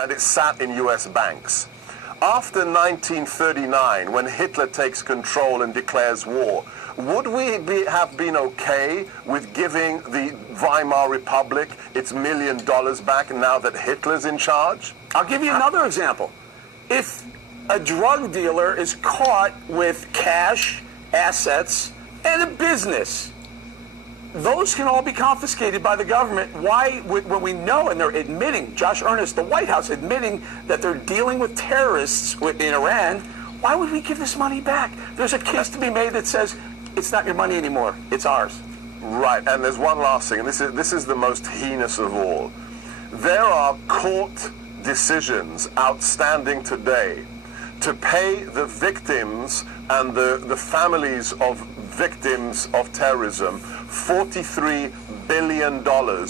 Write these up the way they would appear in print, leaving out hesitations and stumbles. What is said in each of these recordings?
and it sat in US banks. After 1939, when Hitler takes control and declares war, would we have been okay with giving the Weimar Republic its $1 million back now that Hitler's in charge? I'll give you another example. If a drug dealer is caught with cash, assets, and a business, those can all be confiscated by the government. Why, when we know, and they're admitting, Josh Earnest, the White House, admitting that they're dealing with terrorists in Iran, why would we give this money back? There's a case to be made that says, it's not your money anymore, it's ours. Right, and there's one last thing, and this is the most heinous of all. There are court decisions outstanding today to pay the victims and the families of victims of terrorism $43 billion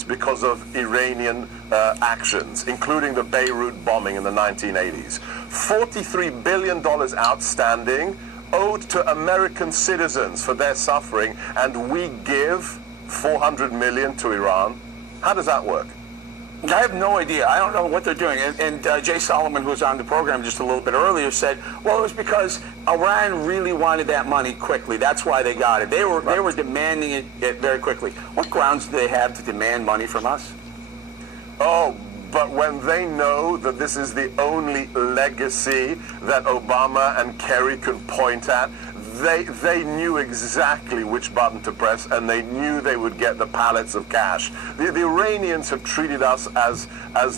because of Iranian actions, including the Beirut bombing in the 1980s. $43 billion outstanding, owed to American citizens for their suffering, and we give $400 million to Iran. How does that work? I have no idea. I don't know what they're doing. And Jay Solomon, who was on the program just a little bit earlier, said, well, it was because Iran really wanted that money quickly. That's why they got it. They were demanding it very quickly. What grounds do they have to demand money from us? Oh, but when they know that this is the only legacy that Obama and Kerry can point at, they knew exactly which button to press, and they knew they would get the pallets of cash. The Iranians have treated us as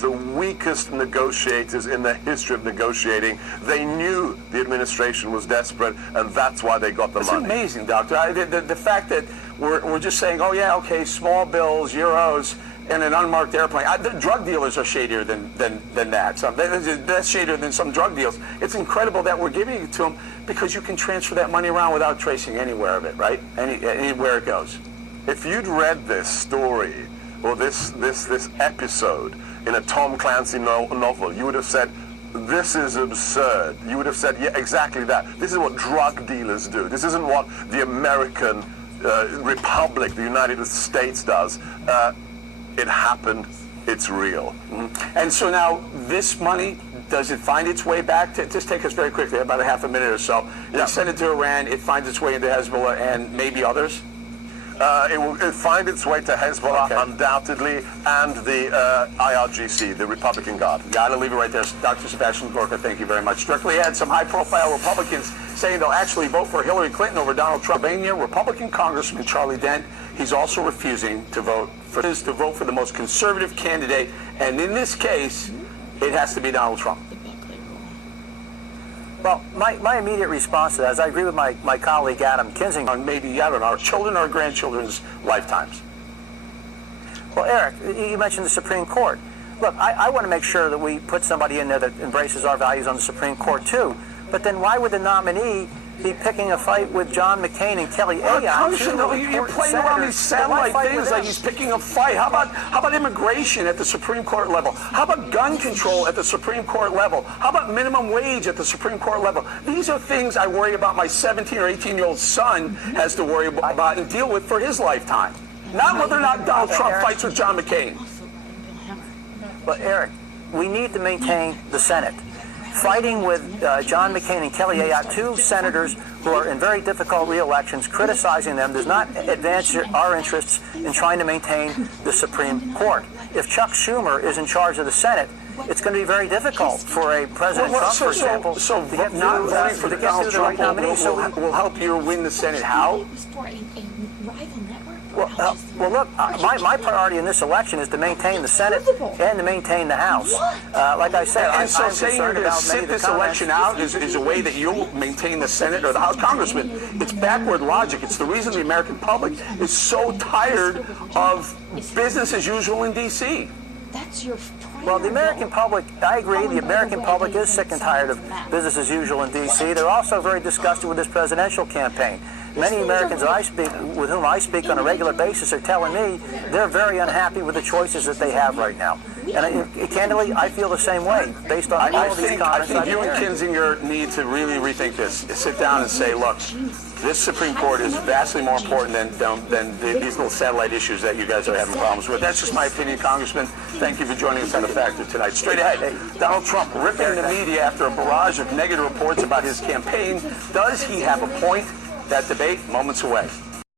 the weakest negotiators in the history of negotiating. They knew the administration was desperate, and that's why they got the money. It's amazing, Doctor. The fact that we're just saying, oh yeah, okay, small bills, euros, and an unmarked airplane. The drug dealers are shadier than that. So that's shadier than some drug deals. It's incredible that we're giving it to them because you can transfer that money around without tracing anywhere of it, right? Anywhere it goes. If you'd read this story or this episode in a Tom Clancy novel, you would have said, this is absurd. You would have said, yeah, exactly that. This is what drug dealers do. This isn't what the American Republic, the United States does. It happened. It's real. Mm-hmm. And so now this money, does it find its way back to, just take us very quickly, about a half a minute or so. They send it to Iran, it finds its way into Hezbollah and maybe others? It will find its way to Hezbollah, undoubtedly, and the IRGC, the Republican Guard. Got to leave it right there. Dr. Sebastian Gorka, thank you very much. Directly ahead, some high-profile Republicans saying they'll actually vote for Hillary Clinton over Donald Trump. Pennsylvania Republican Congressman Charlie Dent, he's also refusing to vote for the most conservative candidate, and in this case, it has to be Donald Trump. Well, my immediate response to that is I agree with my colleague Adam Kinzinger on maybe, I don't know, our children or grandchildren's lifetimes. Well, Eric, you mentioned the Supreme Court. Look, I want to make sure that we put somebody in there that embraces our values on the Supreme Court, too. But then why would the nominee be picking a fight with John McCain and Kelly Ayotte? You're playing around these satellite things like he's picking a fight. How about immigration at the Supreme Court level? How about gun control at the Supreme Court level? How about minimum wage at the Supreme Court level? These are things I worry about my 17 or 18-year-old son has to worry about and deal with for his lifetime. Not whether or not Donald Trump fights with John McCain. But Eric, we need to maintain the Senate. Fighting with John McCain and Kelly Ayotte, two senators who are in very difficult re-elections, criticizing them does not advance our interests in trying to maintain the Supreme Court. If Chuck Schumer is in charge of the Senate, it's going to be very difficult for a President Trump, for example, to get not voting for Donald Trump will help you win the Senate. How? Well, look, my priority in this election is to maintain the Senate and to maintain the House. Like I said, and so saying you're going to sit this election out is a way that you'll maintain the Senate or the House. Congressman, it's backward logic. It's the reason the American public is so tired of business as usual in D.C. That's your Well, the American public, I agree, the American public is sick and tired of business as usual in D.C. They're also very disgusted with this presidential campaign. Many Americans with whom I speak on a regular basis are telling me they're very unhappy with the choices that they have right now. And candidly, I feel the same way based on all of these comments. I think you and Kinzinger need to really rethink this. Sit down and say, look, this Supreme Court is vastly more important than these little satellite issues that you guys are having problems with. That's just my opinion, Congressman. Thank you for joining us on The Factor tonight. Straight ahead, Donald Trump ripping the media after a barrage of negative reports about his campaign. Does he have a point? That debate, moments away.